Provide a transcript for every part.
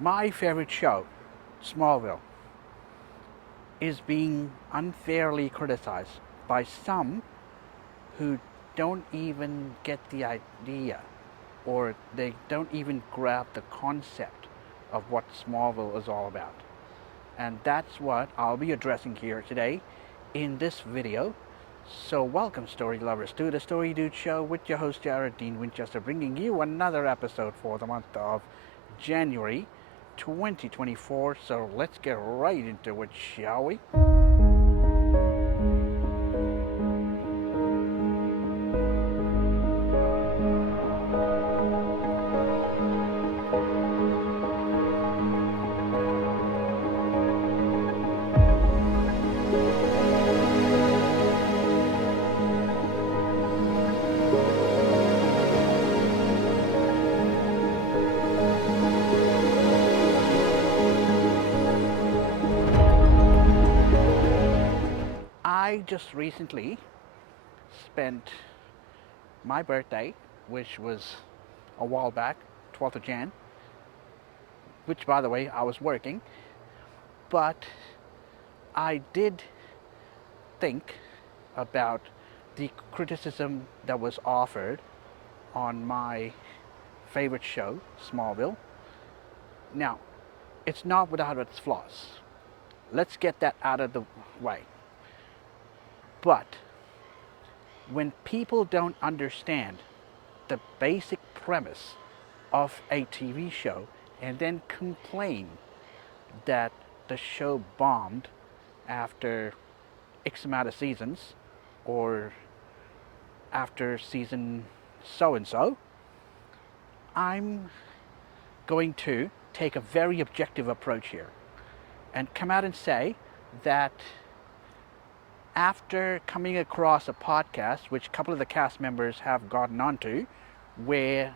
My favorite show, Smallville, is being unfairly criticized by some who don't even get the idea or they don't even grab the concept of what Smallville is all about. And that's what I'll be addressing here today in this video. So welcome story lovers to the Story Dude Show with your host Jared Dean Winchester, bringing you another episode for the month of January 2024. So let's get right into it, shall we? I just recently spent my birthday, which was a while back, 12th of Jan, which by the way, I was working, but I did think about the criticism that was offered on my favorite show, Smallville. Now, it's not without its flaws. Let's get that out of the way. But when people don't understand the basic premise of a TV show and then complain that the show bombed after X amount of seasons or after season so and so, I'm going to take a very objective approach here and come out and say that after coming across a podcast, which a couple of the cast members have gotten onto, where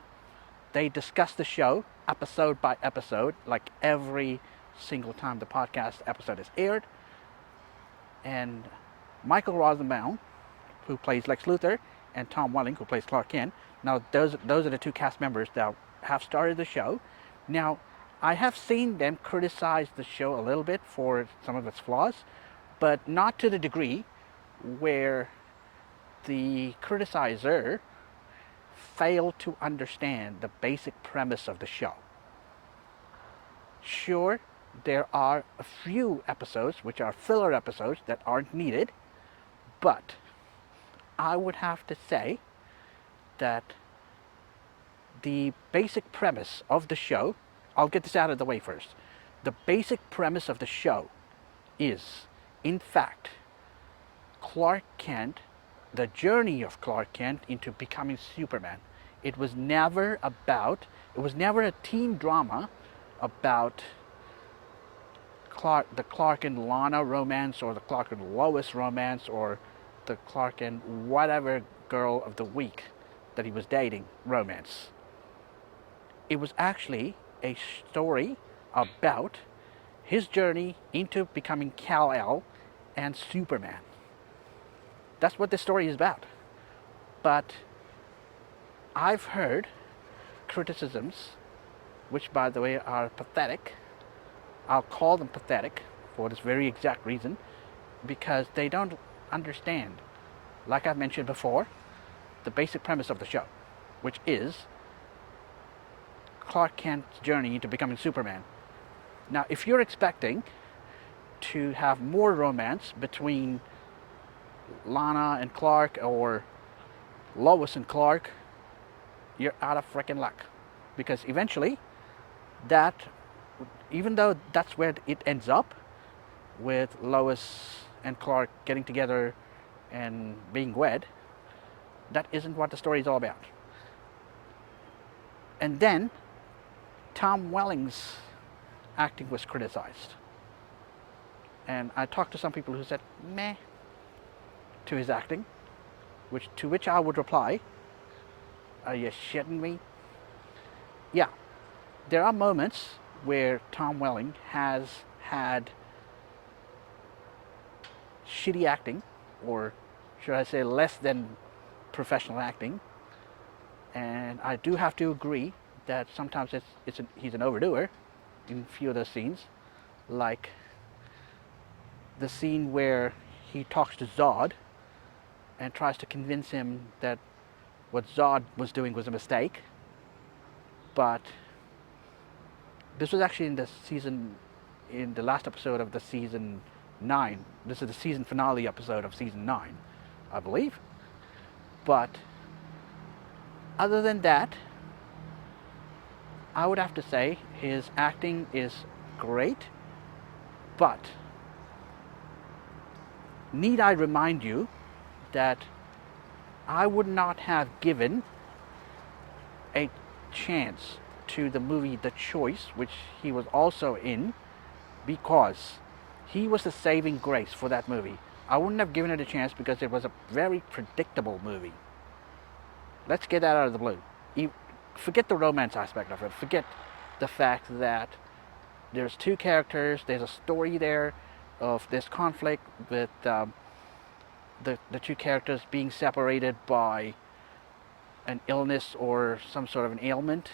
they discuss the show episode by episode, like every single time the podcast episode is aired, and Michael Rosenbaum, who plays Lex Luthor, and Tom Welling, who plays Clark Kent. Now, those are the two cast members that have started the show. Now, I have seen them criticize the show a little bit for some of its flaws, but not to the degree where the criticizer failed to understand the basic premise of the show. Sure, there are a few episodes which are filler episodes that aren't needed, but I would have to say that the basic premise of the show, I'll get this out of the way first. The basic premise of the show is, in fact, Clark Kent, the journey of Clark Kent into becoming Superman. It was never a teen drama about the Clark and Lana romance or the Clark and Lois romance or the Clark and whatever girl of the week that he was dating romance. It was actually a story about his journey into becoming Kal-El and Superman. That's what the story is about. But I've heard criticisms, which by the way are pathetic. I'll call them pathetic for this very exact reason, because they don't understand, like I've mentioned before, the basic premise of the show, which is Clark Kent's journey into becoming Superman. Now, if you're expecting to have more romance between Lana and Clark or Lois and Clark, you're out of freaking luck. Because eventually, that, even though that's where it ends up, with Lois and Clark getting together and being wed, that isn't what the story is all about. And then, Tom Welling's acting was criticized. And I talked to some people who said, meh, to his acting, to which I would reply, are you shitting me? Yeah, there are moments where Tom Welling has had shitty acting, or should I say less than professional acting, and I do have to agree that sometimes he's an overdoer, in a few of the scenes, like the scene where he talks to Zod and tries to convince him that what Zod was doing was a mistake. But this was actually in the last episode of the season 9. This is the season finale episode of season 9, I believe. But other than that, I would have to say his acting is great, but need I remind you that I would not have given a chance to the movie The Choice, which he was also in, because he was the saving grace for that movie. I wouldn't have given it a chance because it was a very predictable movie. Let's get that out of the blue. Forget the romance aspect of it. Forget the fact that there's two characters, there's a story there of this conflict with the two characters being separated by an illness or some sort of an ailment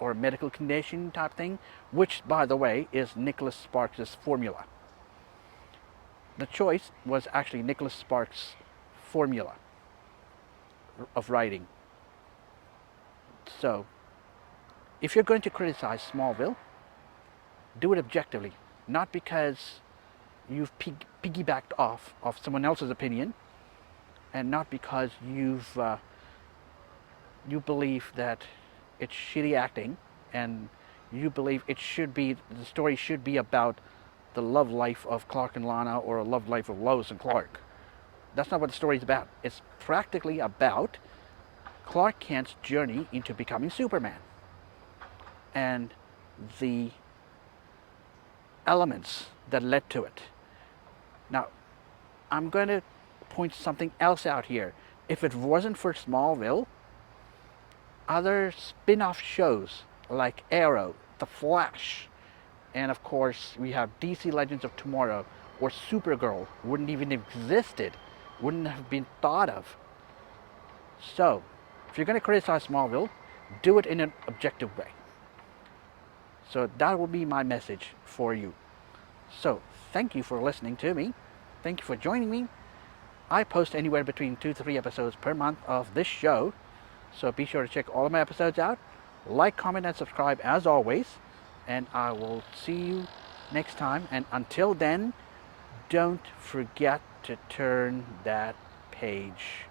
or a medical condition type thing, which, by the way, is Nicholas Sparks' formula. The Choice was actually Nicholas Sparks' formula of writing. So, if you're going to criticize Smallville, do it objectively, not because you've piggybacked off of someone else's opinion, and not because you believe that it's shitty acting, and you believe the story should be about the love life of Clark and Lana or a love life of Lois and Clark. That's not what the story's about. It's practically about Clark Kent's journey into becoming Superman and the elements that led to it. Now, I'm going to point something else out here. If it wasn't for Smallville, other spin-off shows like Arrow, The Flash, and of course we have DC Legends of Tomorrow or Supergirl wouldn't even have existed, wouldn't have been thought of. So, if you're going to criticize Smallville, do it in an objective way. So that will be my message for you. So, thank you for listening to me. Thank you for joining me. I post anywhere between 2 to 3 episodes per month of this show. So be sure to check all of my episodes out. Like, comment, and subscribe as always. And I will see you next time. And until then, don't forget to turn that page.